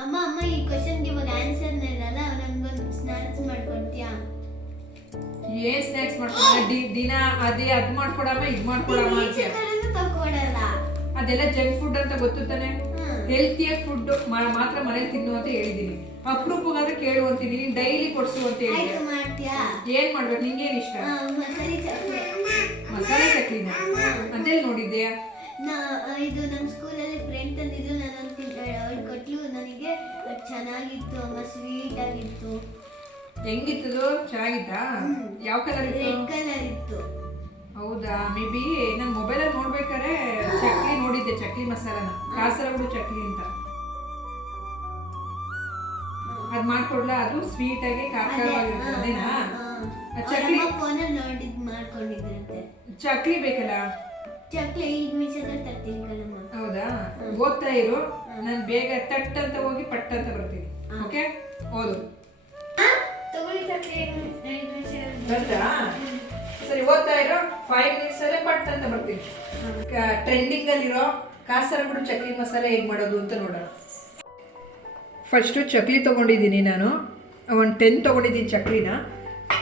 ಅಮ್ಮ ಅಮ್ಮ ಈ ಕ್ವಶನ್ ಇವಾಗ ಆನ್ಸರ್ ಇರಲ್ಲ ನನಗೆ ಸ್ನಾಕ್ಸ್ ಮಾಡ್ಕೊಡ್ತೀಯಾ? ಏನ್ ಸ್ನಾಕ್ಸ್ ಮಾಡ್ಕೊಡ ದಿನ ಅದೇ ಅದ್ ಮಾಡ್ಕೊಡಮ್ಮ ಇದ್ ಮಾಡ್ಕೊಡಮ್ಮ ಅಂತೀಯ ತಗೊಡಲ್ಲ ಅದೆಲ್ಲ ಜಂಕ್ ಫುಡ್ ಅಂತ ಗೊತ್ತು ತಾನೆ. ಹೆಲ್ತಿಯಾಗಿ ಫುಡ್ ಮಾತ್ರ ಮನೇಲಿ ತಿನ್ನು ಅಂತ ಹೇಳಿದೀನಿ ಅಪರೂಪಗಾದ್ರೆ ಕೇಳು ಅಂತೀನಿ ನೀನ್ ಡೈಲಿ ಕೊಡ್ಸು ಅಂತ ಹೇಳಿ. ಏನ್ ಮಾಡ್ಬೇಕು? ನಿಂಗೇನ್ ಇಷ್ಟ? ಮಸಾಲೆ ಚಟ್ನಿ. ಮಸಾಲೆ ಚಟ್ನಿನ? ಅದೆಲ್ಲಿ ನೋಡಿದ್ದೆ ನಾ ಇದು ನಮ್ಮ ಸ್ಕೂಲಲ್ಲಿ ಫ್ರೆಂಡ್ ತಂದಿದ್ದು ನಾನು ಅವಳು ಕೊಟ್ಟಲು ನನಗೆ ಅದ್ ಚೆನ್ನಾಗಿತ್ತು ಅಮ್ಮ ಸ್ವೀಟ್ ಆಗಿತ್ತು. ಹೆಂಗಿತ್ತು ಚೆನ್ನಾಗಿತ್ತಾ? ಯಾವ ಕಲರ್ ರೆಡ್ ಕಲರ್ ಇತ್ತು. ಹೌದಾ? ಮೇ ಬಿ ನಾನು ಮೊಬೈಲಲ್ಲಿ ನೋಡ್ಬೇಕಾದ್ರೆ ಚಕ್ಲಿ ನೋಡಿದ್ದೆ ಚಕ್ಲಿ ಮಸಾಲನ. ಕಾಸರಗಳು ಚಕ್ಲಿ ಅಂತ. ಅದು ಮಾಡ್ಕೊಡ್ಲಾ? ಅದು ಸ್ವೀಟ್ ಆಗಿ ಖಾರವಾಗಿರುತ್ತೆ ಅದೇನಾ? ಚಟ್ನಿ ಚಕ್ಲಿ ಫೋನಲ್ಲಿ ನೋಡಿದ್ ಮಾಡ್ಕೊಂಡಿದ್ರಂತೆ. ಚಕ್ಲಿ ಬೇಕಲ್ಲ? ಹೌದಾ? ಓದ್ತಾ ಇರು. ನಾನು ಬೇಗ ತಟ್ ಅಂತ ಹೋಗಿ ಪಟ್ ಅಂತ ಬರ್ತೀನಿ. ಓಕೆ? ಓದು. ಬಂತಾ ಸರಿ ಓದ್ತಾ ಇರೋ. ಫೈವ್ ಮಿನಿಟ್ಸ್ ಅಲ್ಲೇ ಪಟ್ ಅಂತ ಬರ್ತೀನಿ. ಟ್ರೆಂಡಿಂಗ್ ಅಲ್ಲಿರೋ ಕಾಸರಗೋಡು ಚಕ್ಲಿ ಮಸಾಲೆ ಹೇಗೆ ಮಾಡೋದು ಅಂತ ನೋಡೋಣ. ಫಸ್ಟು ಚಕ್ಲಿ ತೊಗೊಂಡಿದ್ದೀನಿ ನಾನು. ಒಂದು ಟೆನ್ ತೊಗೊಂಡಿದ್ದೀನಿ ಚಕ್ಲಿನ.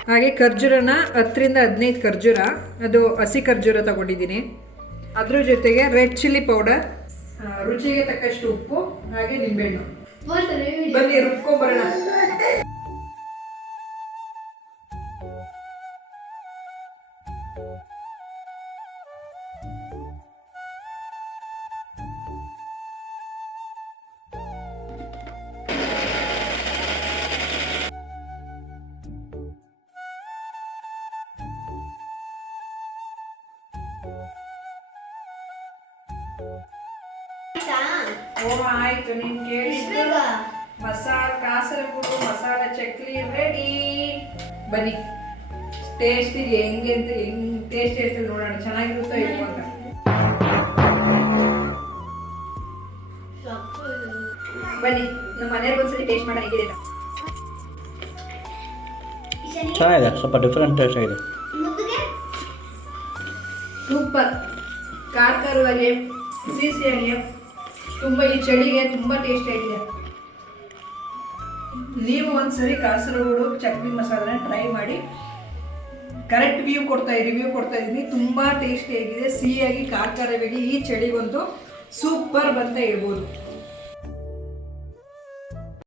ಹಾಗೆ ಖರ್ಜೂರನ ಹತ್ತರಿಂದ ಹದಿನೈದು ಖರ್ಜೂರ. ಅದು ಹಸಿ ಖರ್ಜೂರ ತೊಗೊಂಡಿದ್ದೀನಿ. ಅದ್ರ ಜೊತೆಗೆ ರೆಡ್ ಚಿಲ್ಲಿ ಪೌಡರ್ ರುಚಿಗೆ ತಕ್ಕಷ್ಟು ಉಪ್ಪು ಹಾಗೆ ನಿಂಬೆಹಣ್ಣು. ಬನ್ನಿ ರುಬ್ಕೊಂಬರೋಣ. ಓ ಆಯ್ತು ನೀನು ಕೇಳಿದ್ದು ಮಸಾಲ ಕಾಸರಗೋಡು ಮಸಾಲ ಚಕ್ಲಿ ರೆಡಿ ಬನ್ನಿ. ಟೇಸ್ಟ್ ಇದೆ ಹೆಂಗೆ ಅಂತ ಹೆಂಗ್ ಟೇಸ್ಟ್ ಇರ್ತದೆ ನೋಡೋಣ. ಚೆನ್ನಾಗಿರುತ್ತೋ ಇಲ್ವೋ ಅಂತ. ಬನ್ನಿ ನಮ್ಮ ಮನೆಯವ್ರಿಗೆ ಒಂದ್ಸಲಿ ಟೇಸ್ಟ್ ಮಾಡೋಣ ಹೇಗಿದೆ. ಚೆನ್ನಾಗಿದೆ ಸ್ವಲ್ಪ ಡಿಫ್ರೆಂಟ್ ಟೇಸ್ಟ್ ಆಗಿದೆ. ಮುದ್ದುಗೆ? ಸೂಪರ್ ಖಾರ ಖಾರವಾಗಿ ಸಿಹಿ ಸಿಹಿಯಾಗಿ ತುಂಬ ಈ ಚಳಿಗೆ ತುಂಬ ಟೇಸ್ಟ್ ಆಗಿದೆ ನೀವು ಒಂದ್ಸರಿ ಕಾಸರಗೋಡು ಚಟ್ನಿ ಮಸಾಲನ ಟ್ರೈ ಮಾಡಿ. ಕರೆಕ್ಟ್ ವ್ಯೂ ಕೊಡ್ತಾ ರಿವ್ಯೂ ಕೊಡ್ತಾ ಇದ್ದೀನಿ ತುಂಬ ಟೇಸ್ಟಿ ಆಗಿದೆ ಸಿಹಿಯಾಗಿ, ಖಾರ ಖಾರವಾಗಿ ಈ ಚಳಿಗೊಂದು ಸೂಪರ್ ಬಂತ ಹೇಳ್ಬೋದು.